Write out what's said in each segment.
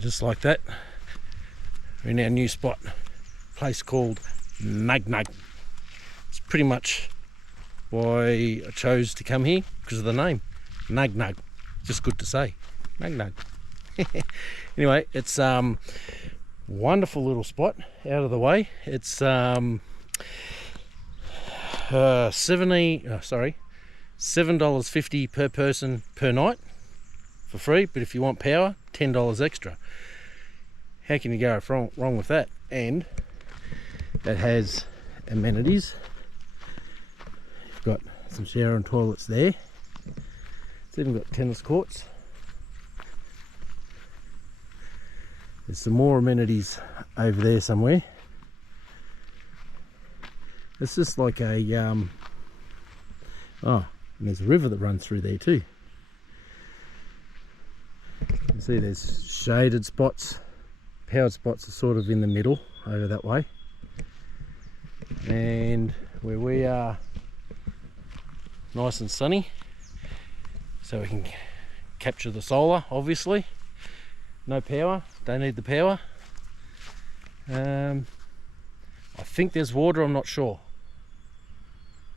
Just like that, we're in our new spot, a place called Nug Nug. It's pretty much why I chose to come here, because of the name, Nug Nug. Just good to say, Nug Nug. Anyway, it's wonderful little spot out of the way. It's $7.50 per person per night for free, but if you want power, $10 extra. How can you go wrong with that? And it has amenities. You've got some shower and toilets there. It's even got tennis courts. There's some more amenities over there somewhere. It's just like a and there's a river that runs through there too. You can see there's shaded spots. Powered spots are sort of in the middle over that way. And where we are, nice and sunny, so we can capture the solar, obviously. No power, don't need the power. I think there's water, I'm not sure.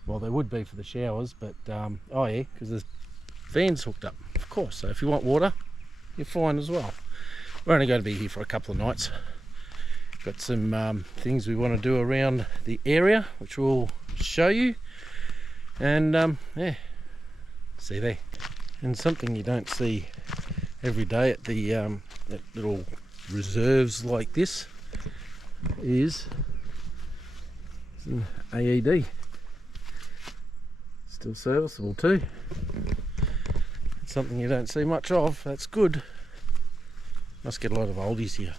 Well, there would be for the showers, but oh yeah, because there's fans hooked up, of course. So if you want water, you're fine as well. We're only going to be here for a couple of nights. Got some things we want to do around the area, which we'll show you. And yeah, see there. And something you don't see every day at the at little reserves like this is an AED. Still serviceable too. It's something you don't see much of. That's good. Must get a lot of oldies here.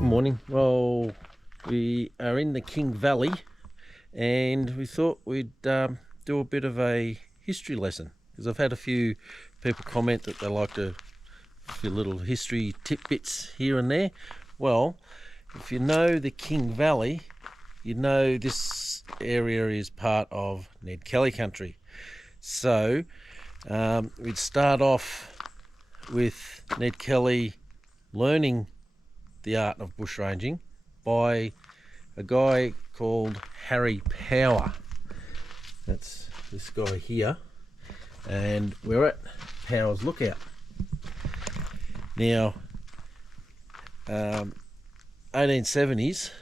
Morning. Well, we are in the King Valley and we thought we'd do a bit of a history lesson, because I've had a few people comment that they like a few little history tidbits here and there. Well, if you know the King Valley, you know this area is part of Ned Kelly country. So we'd start off with Ned Kelly learning the art of bushranging by a guy called Harry Power. That's this guy here, and we're at Power's Lookout. Now 1870s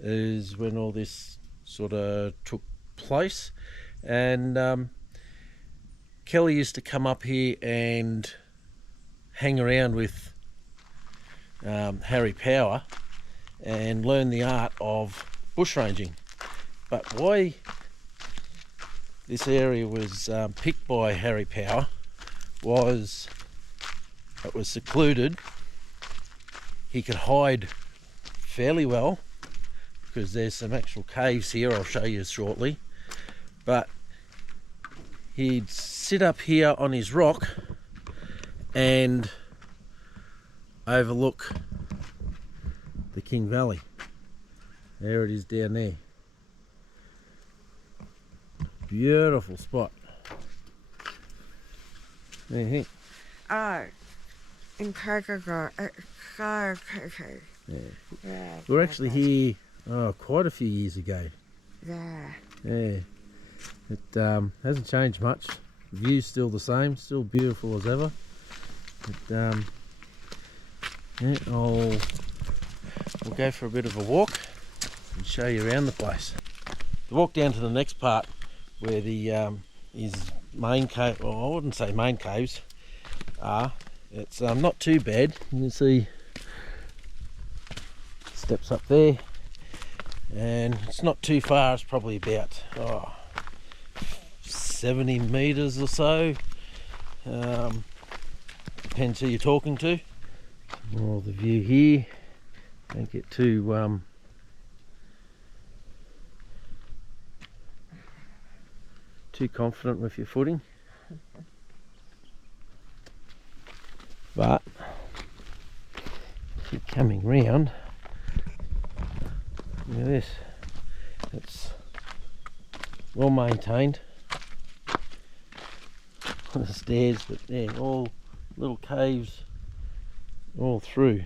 is when all this sort of took place, and Kelly used to come up here and hang around with Harry Power and learn the art of bushranging. But why this area was picked by Harry Power was it was secluded. He could hide fairly well because there's some actual caves here I'll show you shortly. But he'd sit up here on his rock and overlook the King Valley. There it is down there. Beautiful spot. What do you think? Oh, incredible. It's so pretty. Yeah. We were actually here quite a few years ago. Yeah. Yeah. It hasn't changed much. The view's still the same, still beautiful as ever. But, yeah, we'll go for a bit of a walk and show you around the place. The walk down to the next part where the is main cave, or I wouldn't say main caves are. It's not too bad. You can see steps up there, and it's not too far. It's probably about 70 meters or so. Depends who you're talking to. More of the view here. Don't get too confident with your footing. But keep coming round. Look at this. It's well maintained. The stairs, but yeah, all little caves all through.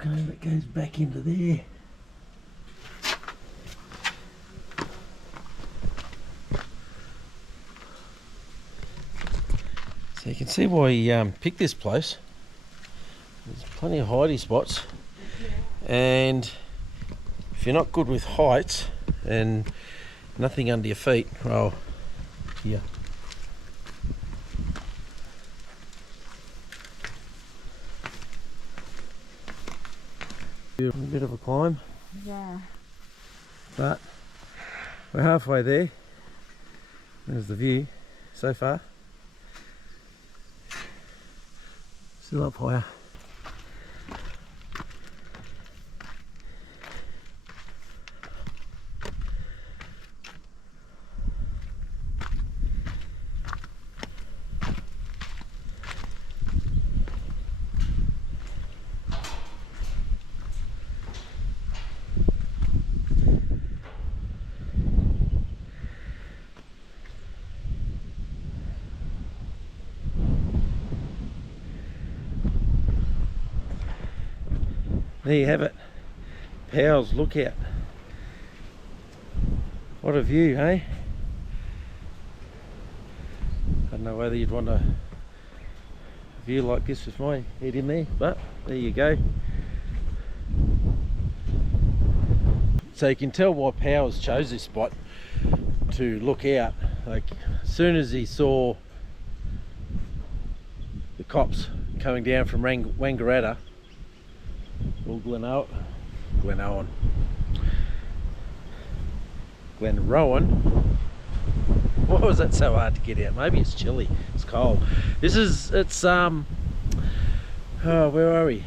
Okay, that goes back into there. So you can see why he picked this place. There's plenty of hidey spots, and if you're not good with heights and nothing under your feet, well, here. A bit of a climb. Yeah. But we're halfway there. There's the view so far. Still up higher. There you have it, Powell's Lookout. What a view, eh? I don't know whether you'd want a view like this with my head in there, but there you go. So you can tell why Powers chose this spot to look out. Like, as soon as he saw the cops coming down from Wangaratta, or Glenrowan. Why was that so hard to get out? Maybe it's chilly, it's cold. It's where are we?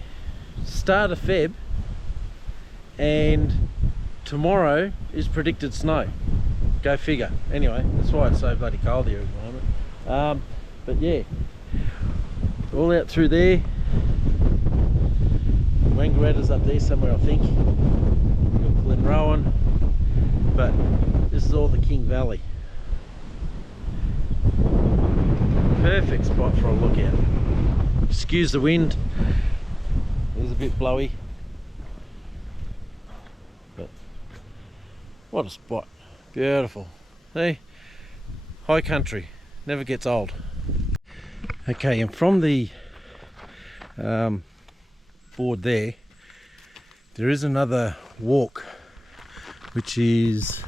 Start of Feb, and tomorrow is predicted snow. Go figure. Anyway, that's why it's so bloody cold here at the moment. But yeah, all out through there. Wangaratta's up there somewhere, I think. We've got Glenrowan, but this is all the King Valley. Perfect spot for a lookout. Excuse the wind, it is a bit blowy, but what a spot. Beautiful. Hey, high country, never gets old. Okay, and from the board there is another walk, which is,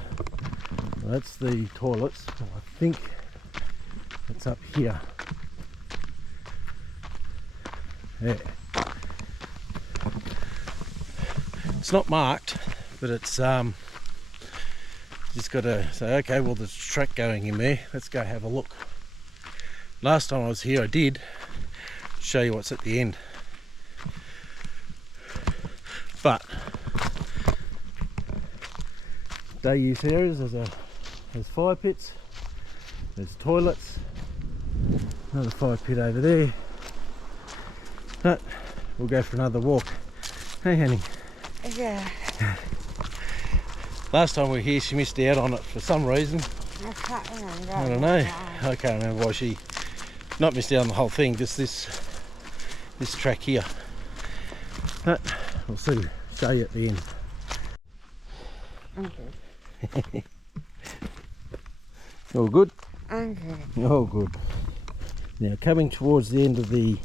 well, that's the toilets. I think it's up here. Yeah. It's not marked, but it's Just got to say, okay, well there's a track going in there, let's go have a look. Last time I was here I did show you what's at the end, but day use areas, there's fire pits, there's toilets, another fire pit over there, but we'll go for another walk. Hey honey. Yeah. Last time we were here she missed out on it for some reason. I can't remember. I don't know. I can't remember why she not missed out on the whole thing, just this track here. But we'll see, show you at the end. Okay. All good? Okay. All good. Now coming towards the end of the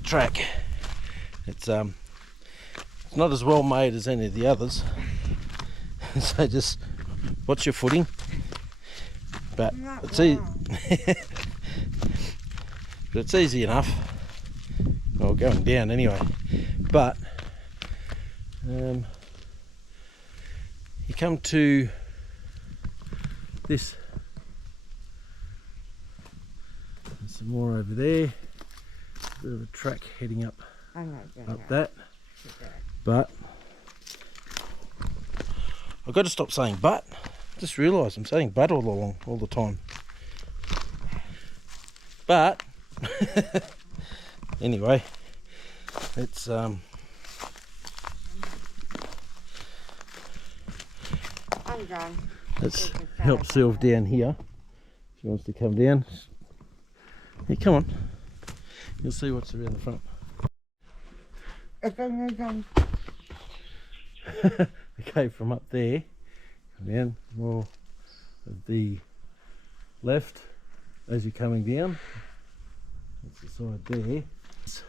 track, it's not as well made as any of the others, so just watch your footing. But it's easy. But it's easy enough. Well, going down anyway. But you come to this. There's some more over there. Bit of a track heading up that. But I've got to stop saying but. Just realised I'm saying but all the time. But anyway, it's let's help Sylv down here. She wants to come down. Hey, come on. You'll see what's around the front. Okay, from up there, come down more of the left as you're coming down. That's the side there. It's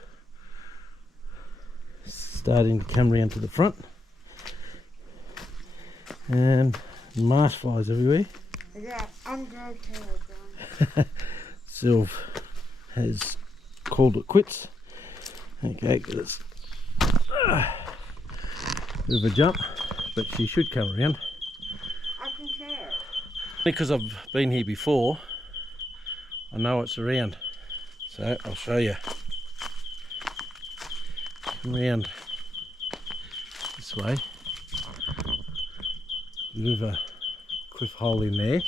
starting to come round to the front, and marsh flies everywhere. Yeah, I'm going to. Sylv has called it quits. Okay, it's bit of a jump, but she should come around. I can share. Because I've been here before, I know it's around, so I'll show you. Come around this way. Bit of a cliff hole in there.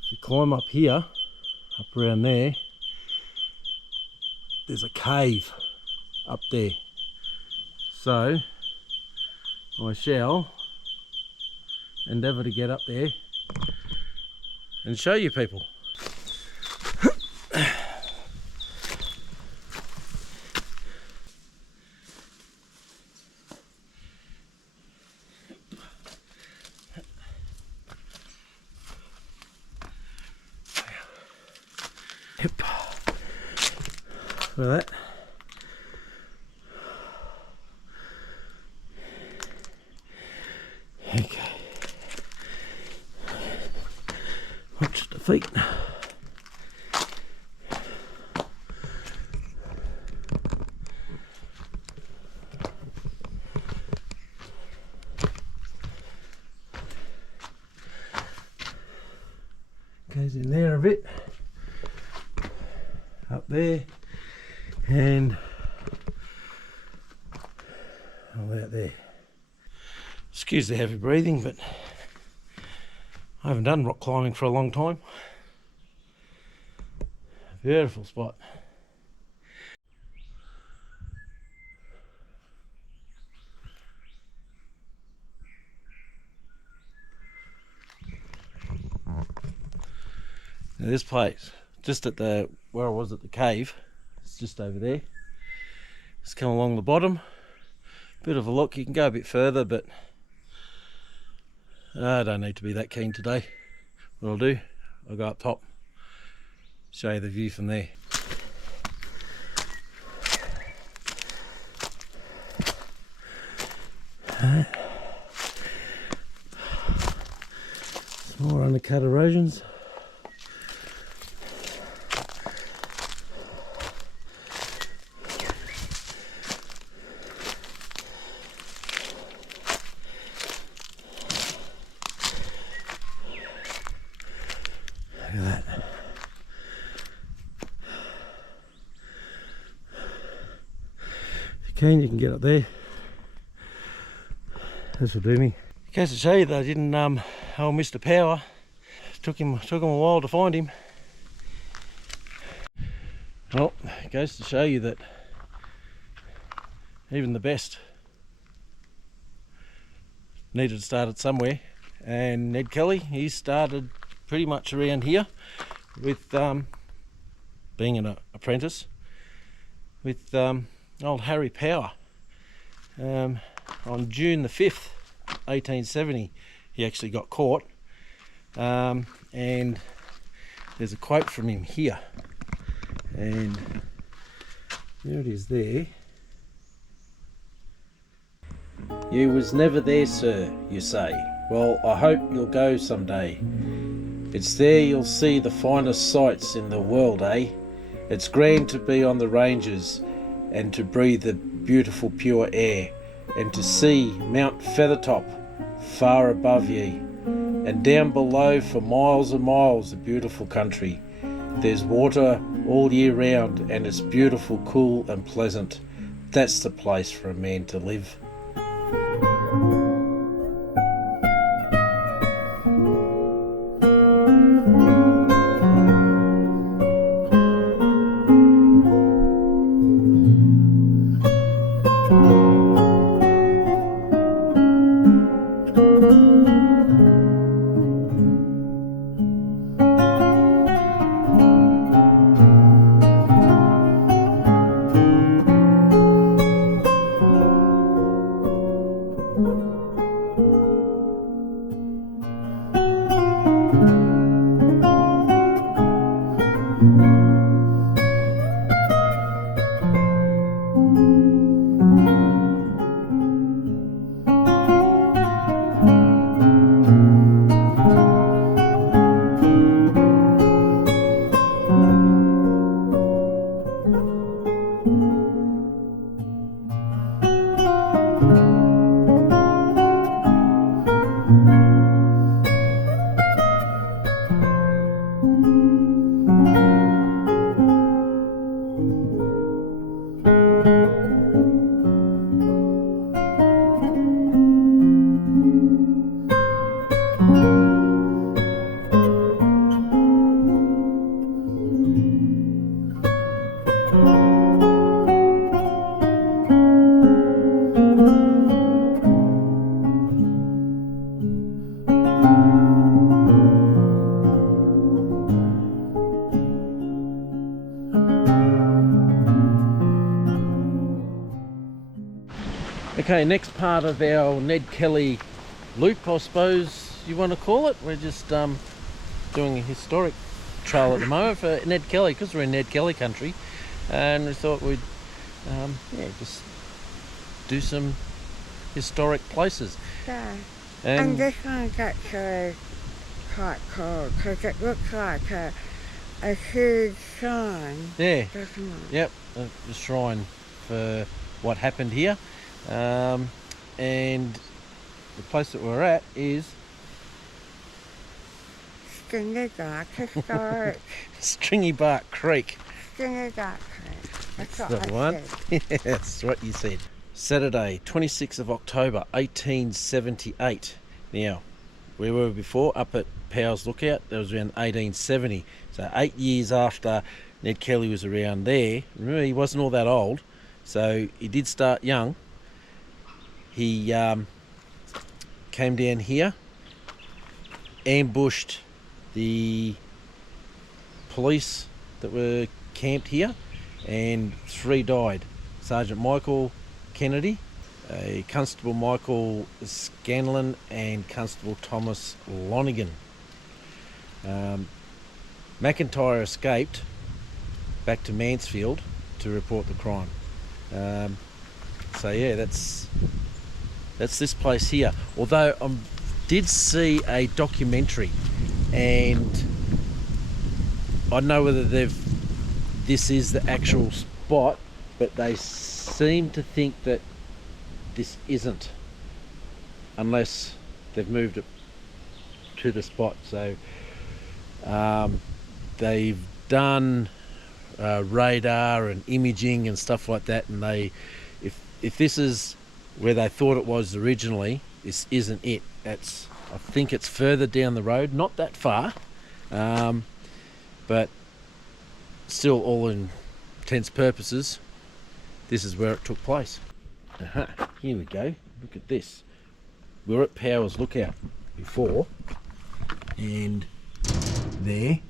If you climb up here, up around there, there's a cave up there. So I shall endeavour to get up there and show you people. Yep. Look at that. Okay. Watch the feet. Goes in there a bit. Up there. And all out there. Excuse the heavy breathing, but I haven't done rock climbing for a long time. Beautiful spot. Now this place, just at the where I was at the cave, it's just over there. Just come along the bottom, bit of a look. You can go a bit further, but I don't need to be that keen today. What I'll do, I'll go up top, show you the view from there. Some more undercut erosions. keen, you can get up there. This will do me. Goes to show you that I didn't miss the power. Took him a while to find him. Well, it goes to show you that even the best needed to start it somewhere, and Ned Kelly, he started pretty much around here with being an apprentice with old Harry Power. On June the 5th 1870 he actually got caught, and there's a quote from him here, and there it is there. "You was never there, sir, you say. Well, I hope you'll go someday. It's there you'll see the finest sights in the world, eh? It's grand to be on the ranges and to breathe the beautiful pure air, and to see Mount Feathertop far above ye, and down below for miles and miles the beautiful country. There's water all year round, and it's beautiful, cool and pleasant. That's the place for a man to live." Okay, next part of our Ned Kelly loop, I suppose you want to call it. We're just doing a historic trail at the moment for Ned Kelly, because we're in Ned Kelly country, and we thought we'd just do some historic places. Yeah. And And this one's actually quite cool because it looks like a huge shrine. yeah, Doesn't it? yep, the shrine for what happened here. And the place that we're at is Stringy Dark Historic. Stringy Bark Creek. Stringy Dark Creek. That's what the I one. said. Yeah, that's what you said. Saturday, 26th of October, 1878. Now, where were we before? Up at Powell's Lookout. That was around 1870. So 8 years after Ned Kelly was around there. Remember, he wasn't all that old, so he did start young. He came down here, ambushed the police that were camped here, and 3 died. Sergeant Michael Kennedy, Constable Michael Scanlon, and Constable Thomas Lonigan. McIntyre escaped back to Mansfield to report the crime. So yeah, that's this place here. Although I did see a documentary, and I don't know whether this is the actual spot, but they seem to think that this isn't, unless they've moved it to the spot. So they've done radar and imaging and stuff like that, and they if this is where they thought it was originally, this isn't it. I think it's further down the road, not that far, but still, all intents purposes, this is where it took place. Here we go. Look at this. We were at Powers Lookout before, and there,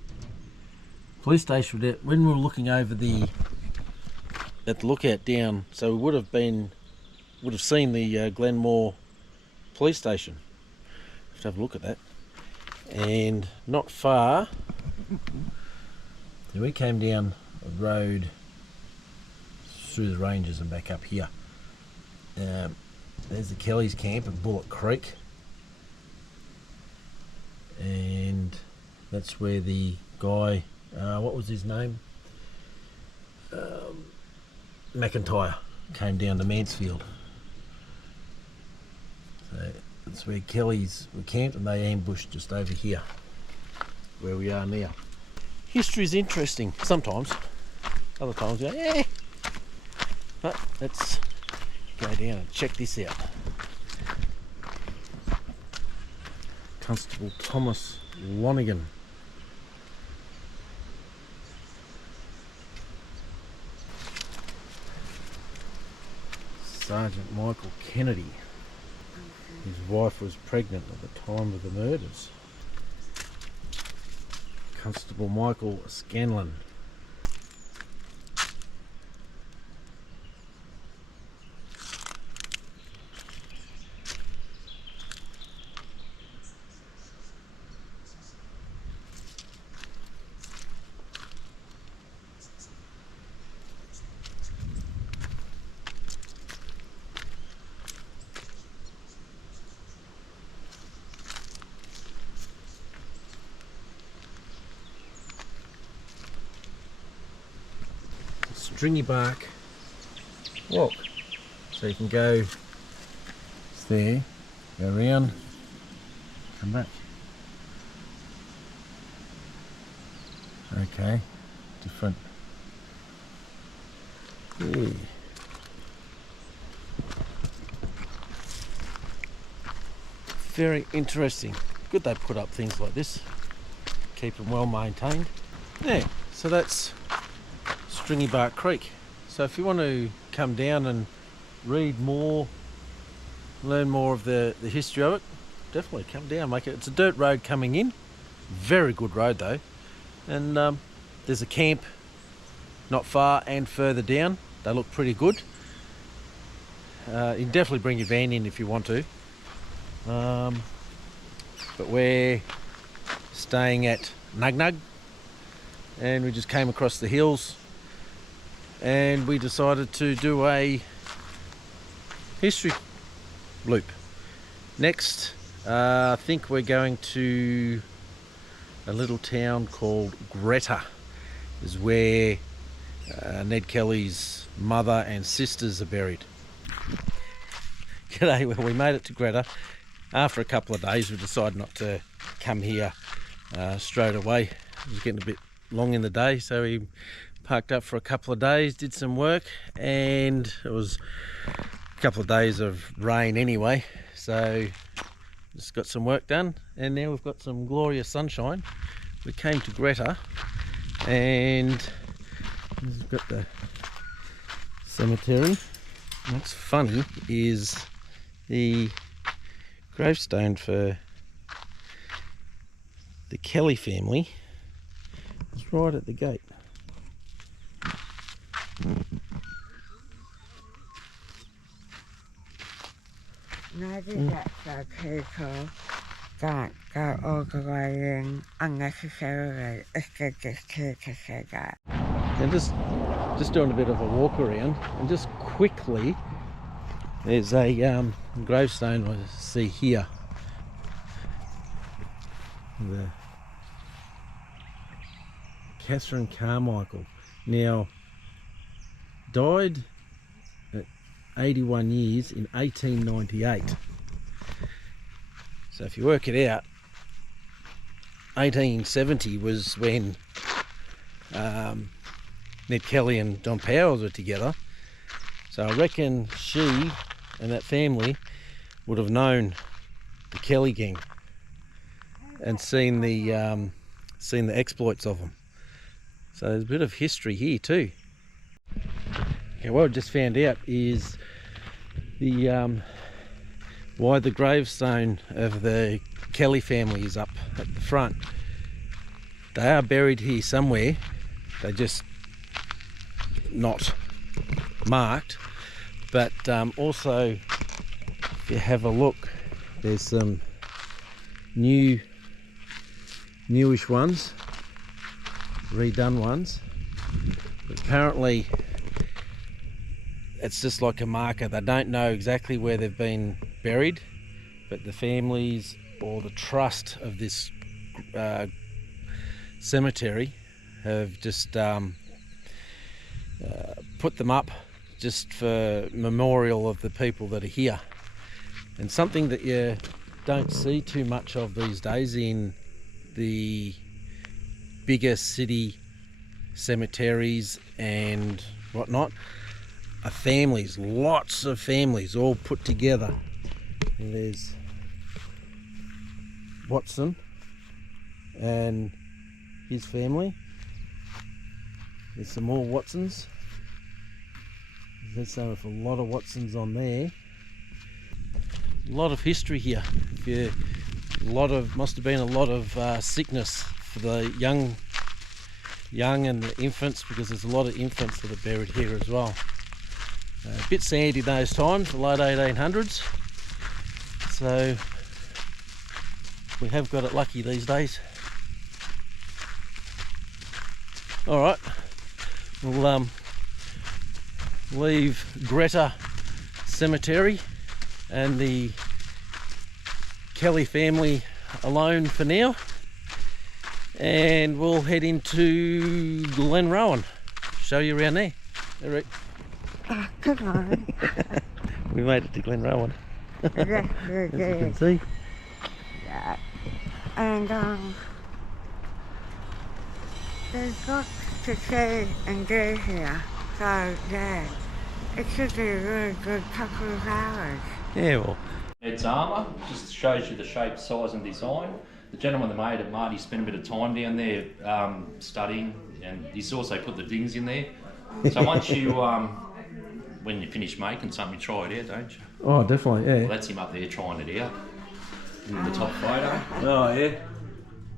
police station. When we were looking over at the lookout down, so we would have seen the Glenmore police station. Let's have a look at that. And not far, we came down a road through the ranges and back up here. There's the Kelly's camp at Bullock Creek, and that's where the guy, what was his name? McIntyre came down to Mansfield. So that's where Kelly's were camped, and they ambushed just over here, where we are now. History's interesting sometimes. Other times you go, yeah. But let's go down and check this out. Constable Thomas Lonigan. Sergeant Michael Kennedy. His wife was pregnant at the time of the murders. Constable Michael Scanlon. Stringy bark walk, so you can go there, go around, come back. Okay, different. Yeah. Very interesting. Good they put up things like this, keep them well maintained. Yeah, so that's Stringy Bark Creek. So if you want to come down and read more, learn more of the history of it, definitely come down. It's a dirt road coming in, very good road though, and there's a camp not far and further down. They look pretty good. You can definitely bring your van in if you want to, but we're staying at Nugnug, and we just came across the hills and we decided to do a history loop. Next, I think we're going to a little town called Greta, is where Ned Kelly's mother and sisters are buried. G'day, well we made it to Greta. After a couple of days we decided not to come here straight away. It was getting a bit long in the day, so we parked up for a couple of days, did some work, and it was a couple of days of rain anyway, so just got some work done, and now we've got some glorious sunshine. We came to Greta, and we've got the cemetery. What's funny is the gravestone for the Kelly family is right at the gate. Maybe that's so people don't go all the way in unnecessarily if they just care to say that. And just doing a bit of a walk around, and just quickly, there's a gravestone I see here. The Catherine Carmichael. Now, died at 81 years in 1898. So if you work it out, 1870 was when Ned Kelly and John Powers were together. So I reckon she and that family would have known the Kelly gang and seen the exploits of them. So there's a bit of history here too. Okay, what I just found out is the why the gravestone of the Kelly family is up at the front. They are buried here somewhere. They're just not marked. But also, if you have a look, there's some newish ones, redone ones. But apparently, it's just like a marker. They don't know exactly where they've been buried, but the families or the trust of this cemetery have just put them up just for memorial of the people that are here. And something that you don't see too much of these days in the bigger city cemeteries and whatnot are families, lots of families all put together. And there's Watson and his family. There's some more Watsons. There's a lot of Watsons on there. A lot of history here. Must have been a lot of sickness for the young and the infants, because there's a lot of infants that are buried here as well. A bit sandy those times, the late 1800s. So we have got it lucky these days. All right, we'll leave Greta Cemetery and the Kelly family alone for now, and we'll head into Glenrowan. Show you around there. Hey, Rick. Oh, come on. We made it to Glenrowan. Yes, we As you did. can see. Yeah. And there's lots to see and do here. So yeah, it should be a really good couple of hours. Yeah, well, Ned's armour just shows you the shape, size and design. The gentleman that made it, Marty, spent a bit of time down there studying, and he's also put the dings in there. So once you, when you finish making something, you try it out, don't you? oh, definitely, yeah. Well, that's him up there trying it out in the top photo. Oh, yeah.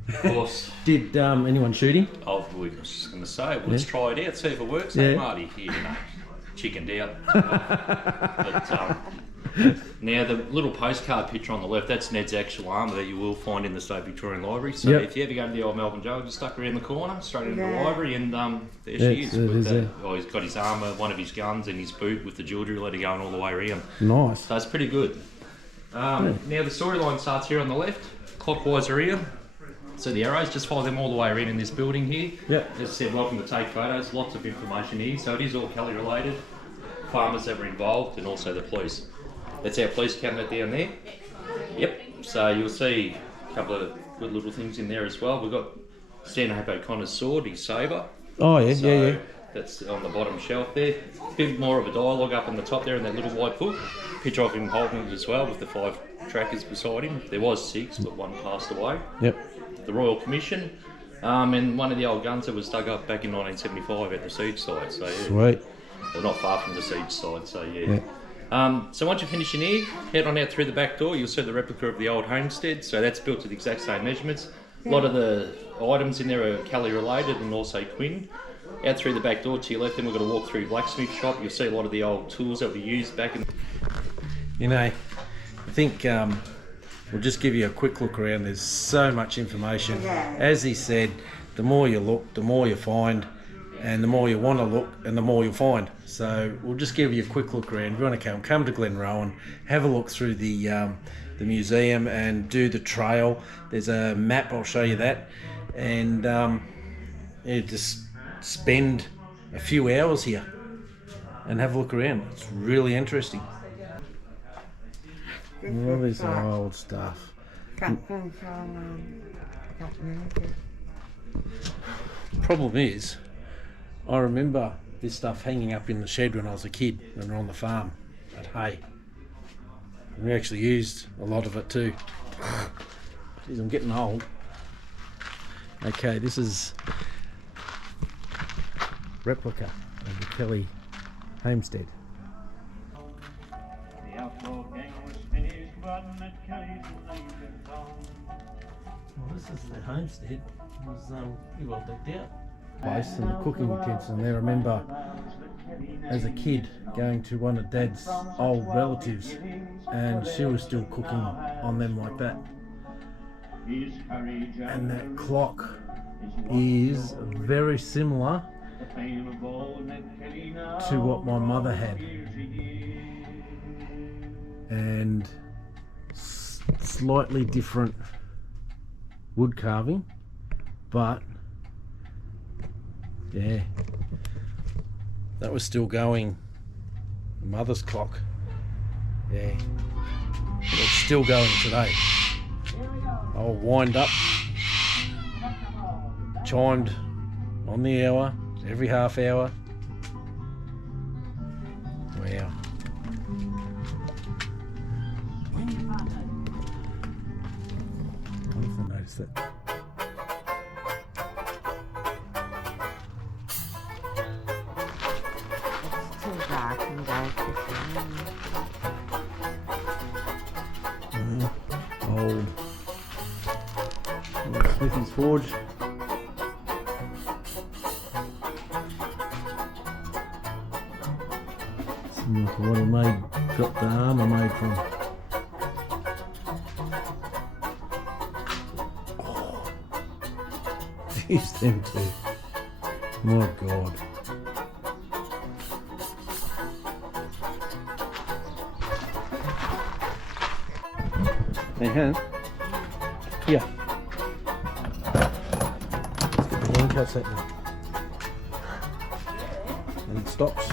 Of course, Did anyone shoot him? I was just going to say, let's try it out, see if it works. Yeah. Hey, Marty, here, chickened out. But now the little postcard picture on the left, that's Ned's actual armour that you will find in the State Victorian Library. So Yep. if you ever go to the old Melbourne Jail, just stuck around the corner, straight into the Yeah. library, and there Yeah, she is. it With is the, there. oh, he's got his armour, one of his guns, and his boot with the jewellery letter going all the way around. Nice. So it's pretty good. Now the storyline starts here on the left, clockwise area. So the arrows, just follow them all the way around in this building here. Yep. As I said, welcome to take photos, lots of information here. So it is all Kelly related, farmers that were involved, and also the police. That's our police cabinet down there. Yep, so you'll see a couple of good little things in there as well. We've got Stanhope O'Connor's sword, his sabre. Oh, yeah, So yeah. that's on the bottom shelf there. A bit more of a dialogue up on the top there in that little white book. Picture of him holding it as well with the 5 trackers beside him. There was 6, but 1 passed away. Yep. The Royal Commission, and one of the old guns that was dug up back in 1975 at the siege site. So yeah, Sweet. well, not far from the siege site. So yeah. Yeah. So once you finish in here, head on out through the back door. You'll see the replica of the old homestead. So that's built to the exact same measurements. A lot of the items in there are Kelly related and also Quinn. Out through the back door to your left, then we're going to walk through blacksmith shop. You'll see a lot of the old tools that we used back in. You know, I think we'll just give you a quick look around. There's so much information. Yeah. As he said, the more you look, the more you find, and the more you want to look, and the more you'll find. So we'll just give you a quick look around. If you want to come to Glenrowan, have a look through the museum and do the trail. There's a map, I'll show you that. And yeah, just spend a few hours here and have a look around. It's really interesting. All this old stuff. Captain Solomon got music. Problem is, I remember this stuff hanging up in the shed when I was a kid, when we were on the farm at hay. And we actually used a lot of it too. Jeez, I'm getting old. Okay, this is replica of the Kelly homestead. The outlaw gang was finished, but Ned Kelly's name lived on. Well, this is the homestead. It was pretty well decked out. Place and the cooking utensils. And I remember as a kid going to one of Dad's old relatives, and she was still cooking on them like that. And that clock is very similar to what my mother had, and slightly different wood carving, but yeah, that was still going. Mother's clock, yeah, it's still going today. I'll wind up, chimed on the hour every half hour. Wow. I didn't notice that. It's too dark and dark to see. Old Smithy's Forge. Similar to what he made, got the armour made from. Oh, geez, them two. My God. Hey, hand. Yeah. Let's get the handcuffs set now. And it stops.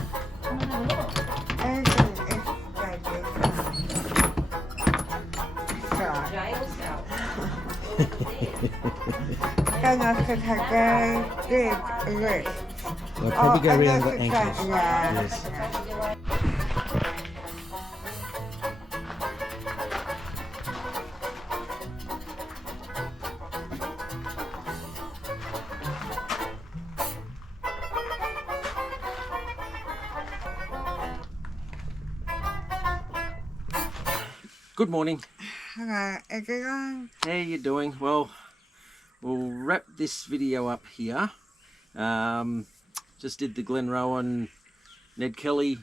Then I could have a big list. They'll probably go and around the this is ankles. yeah. Yes. Good morning. Hello, everyone. How you doing? Well, we'll wrap this video up here. Just did the Glenrowan Ned Kelly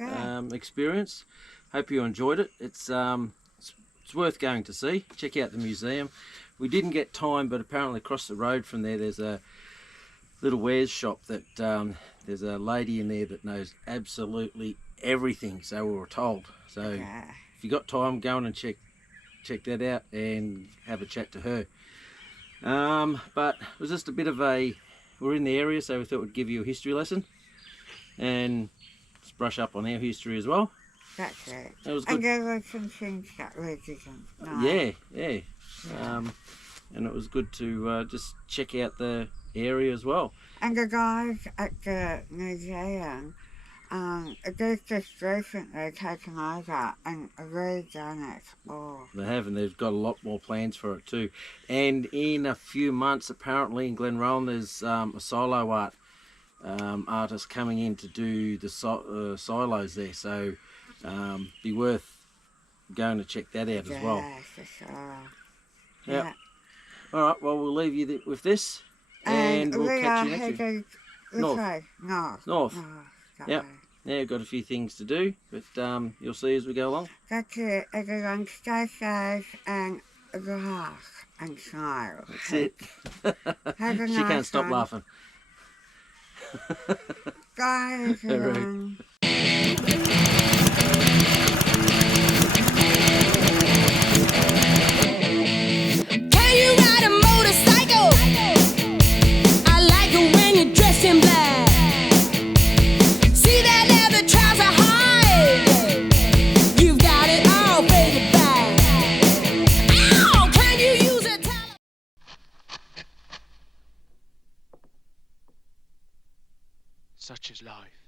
Yeah. experience. Hope you enjoyed it. It's worth going to see. Check out the museum. We didn't get time, but apparently across the road from there there's a little wares shop that there's a lady in there that knows absolutely everything, so we were told. So Yeah. if you got time, go on and check that out and have a chat to her. But it was just a bit of we're in the area, so we thought we'd give you a history lesson and just brush up on our history as well. That's it. It was good. And there were some things that we didn't know. Yeah. And it was good to just check out the area as well. And the guys at the museum, they've just recently taken over and redone it all. They have, and they've got a lot more plans for it too. And in a few months, apparently in Glenrowan, there's a silo art artist coming in to do the silos there. So be worth going to check that out as well. Yeah, for sure. Yeah. All right. Well, we'll leave you with this, and we'll we catch are you next week. heading North. North. North. That Yep. way. Yeah, we've got a few things to do, but you'll see as we go along. That's it. Everyone stay safe and laugh and smile. That's it. Have a She nice can't stop one. laughing. Bye, everyone. Can you ride a motorcycle? I like it when you're dressed in black. See that leather trouser high? You've got it all faded back. Ow! Can you use a towel? Such is life.